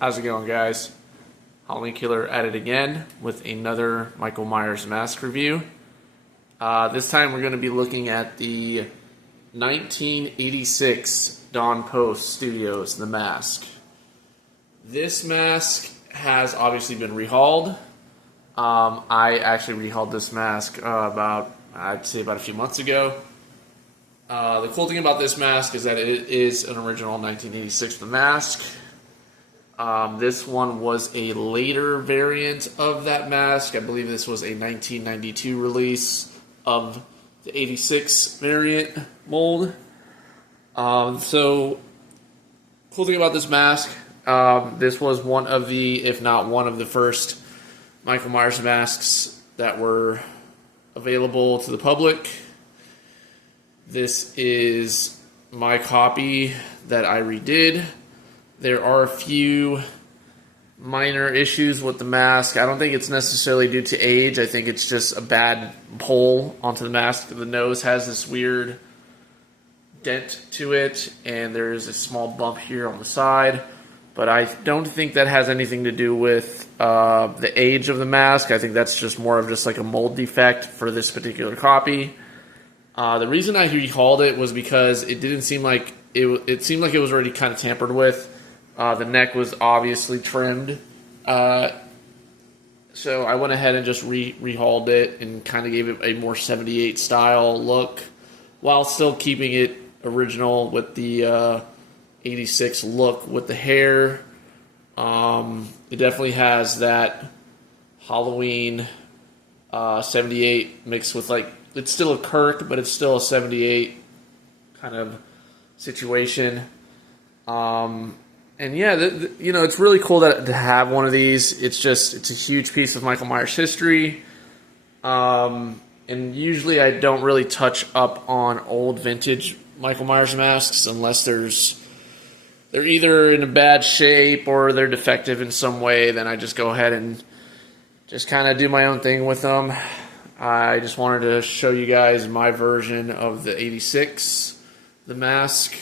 How's it going, guys? Halloween Killer at it again with another Michael Myers mask review. This time we're going to be looking at the 1986 DONPOST Studios, The Mask. This mask has obviously been rehauled. I actually rehauled this mask I'd say about a few months ago. The cool thing about this mask is that it is an original 1986 The Mask. This one was a later variant of that mask. I believe this was a 1992 release of the 86 variant mold. So, cool thing about this mask, this was one of the, if not one of the first Michael Myers masks that were available to the public. This is my copy that I redid. There are a few minor issues with the mask. I don't think it's necessarily due to age. I think it's just a bad pull onto the mask. The nose has this weird dent to it, and there's a small bump here on the side. But I don't think that has anything to do with the age of the mask. I think that's just more of just like a mold defect for this particular copy. The reason I rehauled it was because it didn't seem like it seemed like it was already kind of tampered with. The neck was obviously trimmed. So I went ahead and just rehauled it and kind of gave it a more 78 style look while still keeping it original with the 86 look with the hair. It definitely has that Halloween 78 mixed with, like, it's still a Kirk, but it's still a 78 kind of situation. And yeah, it's really cool to have one of these. It's a huge piece of Michael Myers history. And usually I don't really touch up on old vintage Michael Myers masks unless they're either in a bad shape or they're defective in some way. Then I just go ahead and just kind of do my own thing with them. I just wanted to show you guys my version of the 86, the mask.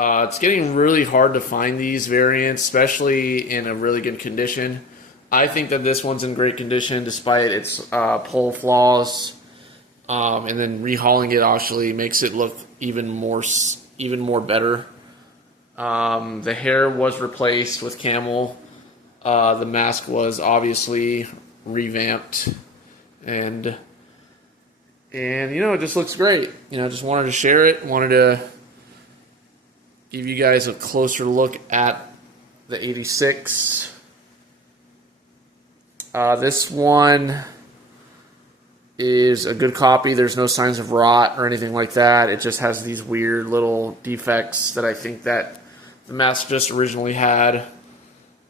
It's getting really hard to find these variants, especially in a really good condition. I think that this one's in great condition despite its pull flaws. And then rehauling it actually makes it look even more better. The hair was replaced with camel. The mask was obviously revamped. And it just looks great. Just wanted to share it. Wanted to give you guys a closer look at the 86. This one is a good copy. There's no signs of rot or anything like that. It just has these weird little defects that I think that the mask just originally had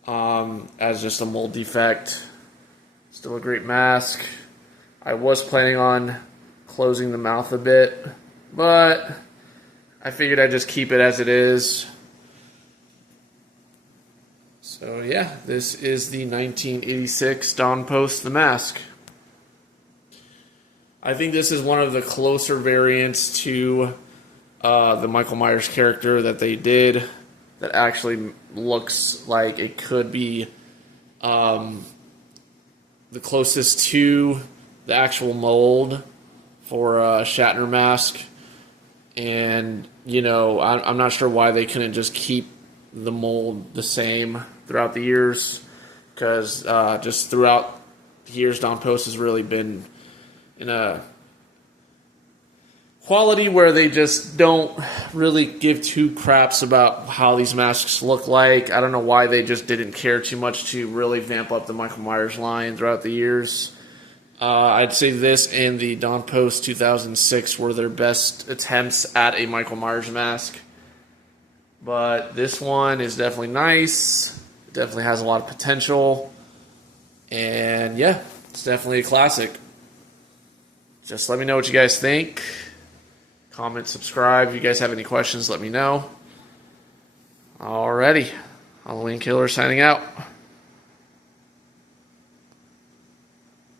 as just a mold defect. Still a great mask. I was planning on closing the mouth a bit, but I figured I'd just keep it as it is. So yeah, this is the 1986 DONPOST The Mask. I think this is one of the closer variants to the Michael Myers character that they did that actually looks like it could be the closest to the actual mold for Shatner mask. And, I'm not sure why they couldn't just keep the mold the same throughout the years, because just throughout the years, DONPOST has really been in a quality where they just don't really give two craps about how these masks look like. I don't know why they just didn't care too much to really vamp up the Michael Myers line throughout the years. I'd say this and the DONPOST 2006 were their best attempts at a Michael Myers mask. But this one is definitely nice. It definitely has a lot of potential. And yeah, it's definitely a classic. Just let me know what you guys think. Comment, subscribe. If you guys have any questions, let me know. Alrighty. Halloween Killer signing out.